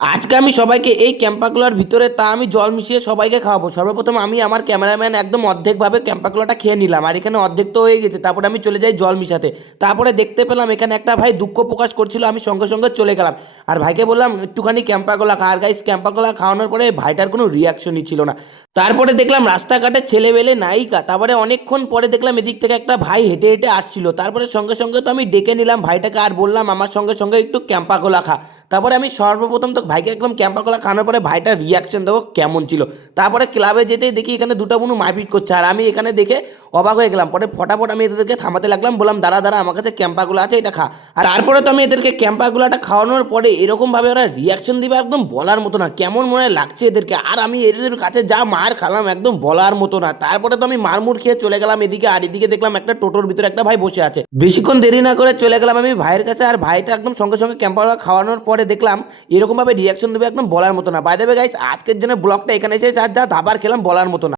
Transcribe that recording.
আজকে আমি সবাইকে এই ক্যাম্পাগুলোর ভিতরে তা আমি জল মিশিয়ে সবাইকে খাওয়াবো। সর্বপ্রথম আমি আমার ক্যামেরাম্যান একদম অর্ধেকভাবে ক্যাম্পাগুলোটা খেয়ে নিলাম আর এখানে অর্ধেক তো হয়ে গেছে। তারপরে আমি চলে যাই জল মিশাতে। তারপরে দেখতে পেলাম এখানে একটা ভাই দুঃখ প্রকাশ করছিল, আমি সঙ্গে সঙ্গে চলে গেলাম। আর ভাইকে বললাম, একটুখানি ক্যাম্পাগুলা খা। আর গাইস ক্যাম্পাগুলা খাওয়ানোর পরে ভাইটার কোনো রিয়াকশনই ছিল না। তারপরে দেখলাম রাস্তাঘাটে ছেলেবেলে নায়িকা। তারপরে অনেকক্ষণ পরে দেখলাম এদিক থেকে একটা ভাই হেঁটে হেঁটে আসছিল। তারপরে সঙ্গে সঙ্গে তো আমি ডেকে নিলাম ভাইটাকে আর বললাম, আমার সঙ্গে সঙ্গে একটু ক্যাম্পাগোলা খা। তারপরে আমি সর্বপ্রথম তো ভাইকে একদম ক্যাম্পাগোলা খাওয়ানোর পরে ভাইটার রিয়াকশন দেখো কেমন ছিল। তারপরে ক্লাবে যেতেই দেখি এখানে দুটো বোনু মারপিট করছে। আর আমি এখানে দেখে অবাক হয়ে গেলাম। পরে ফটাফট আমি এদেরকে থামাতে লাগলাম। বললাম, দাঁড়া দাঁড়া, আমার কাছে ক্যাম্পাগুলো আছে, এটা খা। আর তারপরে তো আমি এদেরকে ক্যাম্পাগুলাটা খাওয়ানোর পরে এরকমভাবে ওরা রিয়াকশন দিবে একদম বলার মতো না। কেমন মনে লাগছে এদেরকে। আর আমি এদের কাছে যা মার খালাম একদম বলার মতো না। তারপরে তো আমি মারমুর খেয়ে চলে গেলাম এদিকে। আর এদিকে দেখলাম একটা টোটোর ভিতরে একটা ভাই বসে আছে। বেশিক্ষণ দেরি না করে চলে গেলাম আমি ভাইয়ের কাছে। আর ভাইটা একদম সঙ্গে সঙ্গে ক্যাম্পাগুলা খাওয়ানোর পরে দেখলাম এরকমভাবে রিয়াকশন দেবে একদম বলার মতো না। বাইদেবে গাইস আজকের জন্য ব্লগটা এখানে এসে আর যা দাবার খেলাম বলার মতো না।